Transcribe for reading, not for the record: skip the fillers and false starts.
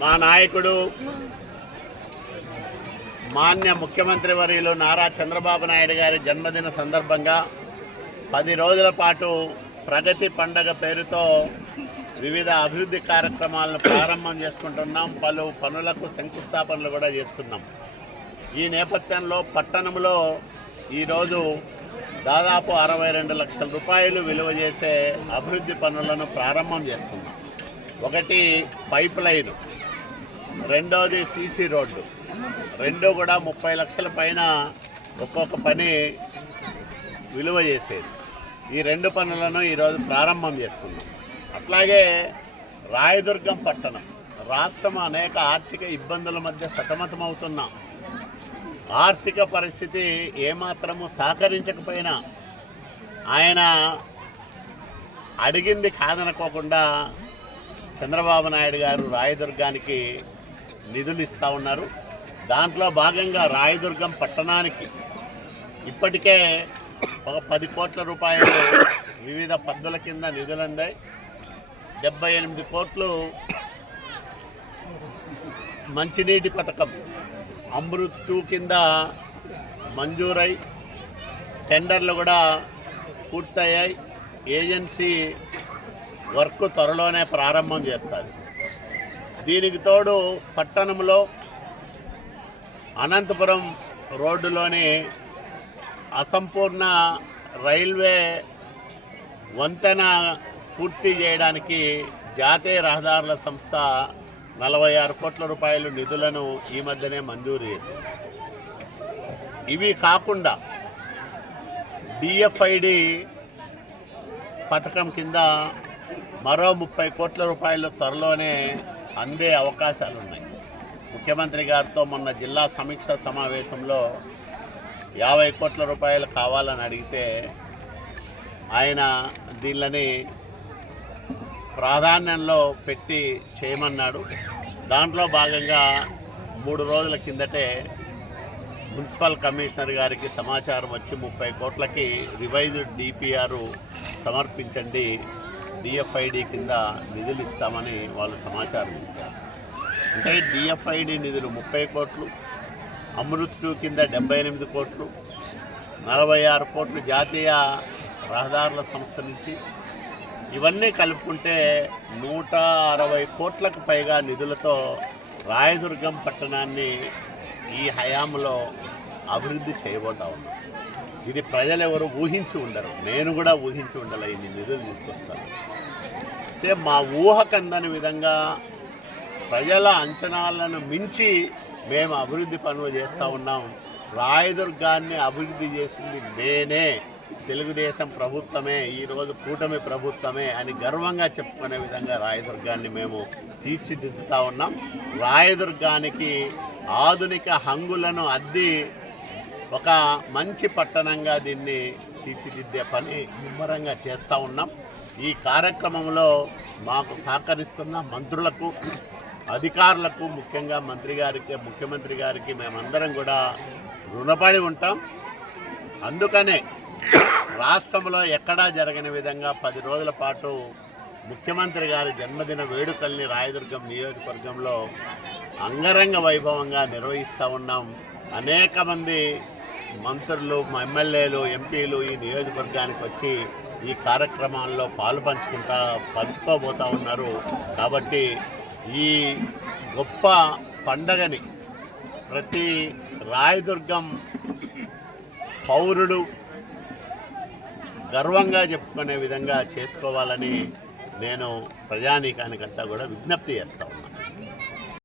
మా నాయకుడు మాన్య ముఖ్యమంత్రి వర్యులు నారా చంద్రబాబు నాయుడు గారి జన్మదిన సందర్భంగా 10 రోజుల పాటు ప్రగతి పండగ పేరుతో వివిధ అభివృద్ధి కార్యక్రమాలను ప్రారంభం చేసుకుంటున్నాం. పలు పనులకు శంకుస్థాపనలు కూడా చేస్తున్నాం. ఈ నేపథ్యంలో పట్టణంలో ఈరోజు దాదాపు 62 లక్షల రూపాయలు విలువ చేసే అభివృద్ధి పనులను ప్రారంభం చేసుకున్నాం. ఒకటి పైప్ లైన్, రెండోది సీసీ రోడ్డు, రెండు కూడా 30 లక్షల పైన ఒక్కొక్క పని విలువ చేసేది. ఈ రెండు పనులను ఈరోజు ప్రారంభం చేసుకున్నాం. అట్లాగే రాయదుర్గం పట్టణం రాష్ట్రం అనేక ఆర్థిక ఇబ్బందుల మధ్య సతమతమవుతున్నాం. ఆర్థిక పరిస్థితి ఏమాత్రము సహకరించకపోయినా ఆయన అడిగింది కాదనుకోకుండా చంద్రబాబు నాయుడు గారు రాయదుర్గానికి నిధులు ఇస్తూ ఉన్నారు. దాంట్లో భాగంగా రాయదుర్గం పట్టణానికి ఇప్పటికే ఒక 10 కోట్ల రూపాయలు వివిధ పద్ధతుల కింద నిధులు అందాయి. 78 కోట్లు మంచినీటి పథకం అమృత్ 2 కింద మంజూరై టెండర్లు కూడా పూర్తయ్యాయి. ఏజెన్సీ వర్క్ త్వరలోనే ప్రారంభం చేస్తుంది. దీనికి తోడు పట్టణంలో అనంతపురం రోడ్డులోని అసంపూర్ణ రైల్వే వంతెన పూర్తి చేయడానికి జాతీయ రహదారుల సంస్థ 46 కోట్ల రూపాయలు నిధులను ఈ మధ్యనే మంజూరు చేసింది. ఇవి కాకుండా డిఎఫ్ఐడి పథకం కింద మరో 30 కోట్ల రూపాయలు త్వరలోనే అందే అవకాశాలు ఉన్నాయి. ముఖ్యమంత్రి గారితో మొన్న జిల్లా సమీక్ష సమావేశంలో 50 కోట్ల రూపాయలు కావాలని అడిగితే ఆయన దీనిని ప్రాధాన్యంలో పెట్టి చేయమన్నాడు. దాంట్లో భాగంగా 3 రోజుల కిందటే మున్సిపల్ కమిషనర్ గారికి సమాచారం వచ్చి 30 కోట్లకి రివైజ్డ్ డిపిఆర్ సమర్పించండి, డిఎఫ్ఐడి కింద నిధులు ఇస్తామని వాళ్ళు సమాచారం ఇస్తారు. అంటే డిఎఫ్ఐడి నిధులు 30 కోట్లు, అమృత్ 2 కింద 78 కోట్లు, 46 కోట్లు జాతీయ రహదారుల సంస్థ నుంచి ఇవన్నీ కలుపుకుంటే 160 కోట్లకు పైగా నిధులతో రాయదుర్గం పట్టణాన్ని ఈ హయాంలో అభివృద్ధి చేయబోతా ఉన్నాం. ఇది ప్రజలెవరు ఊహించి ఉండరు, నేను కూడా ఊహించి ఉండాలి ఇన్ని నిధులు తీసుకొస్తాను. అంటే మా ఊహకందని విధంగా ప్రజల అంచనాలను మించి మేము అభివృద్ధి పనులు చేస్తూ ఉన్నాం. రాయదుర్గాన్ని అభివృద్ధి చేసింది నేనే, తెలుగుదేశం ప్రభుత్వమే, ఈరోజు కూటమి ప్రభుత్వమే అని గర్వంగా చెప్పుకునే విధంగా రాయదుర్గాన్ని మేము తీర్చిదిద్దుతూ ఉన్నాం. రాయదుర్గానికి ఆధునిక హంగులను అద్ది ఒక మంచి పట్టణంగా దీన్ని తీర్చిదిద్దే పని ముమ్మరంగా చేస్తూ ఉన్నాం. ఈ కార్యక్రమంలో మాకు సహకరిస్తున్న మంత్రులకు, అధికారులకు, ముఖ్యంగా మంత్రి గారికి, ముఖ్యమంత్రి గారికి మేమందరం కూడా రుణపడి ఉంటాం. అందుకనే రాష్ట్రంలో ఎక్కడా జరగని విధంగా 10 రోజుల పాటు ముఖ్యమంత్రి గారి జన్మదిన వేడుకల్ని రాయదుర్గం నియోజకవర్గంలో అంగరంగ వైభవంగా నిర్వహిస్తూ ఉన్నాం. అనేక మంది మంత్రులు, ఎమ్మెల్యేలు, ఎంపీలు ఈ నియోజకవర్గానికి వచ్చి ఈ కార్యక్రమాల్లో పంచుకోబోతూ ఉన్నారు. కాబట్టి ఈ గొప్ప పండగని ప్రతి రాయదుర్గం పౌరుడు గర్వంగా చెప్పుకునే విధంగా చేసుకోవాలని నేను ప్రజానీకానికంతా కూడా విజ్ఞప్తి చేస్తాను.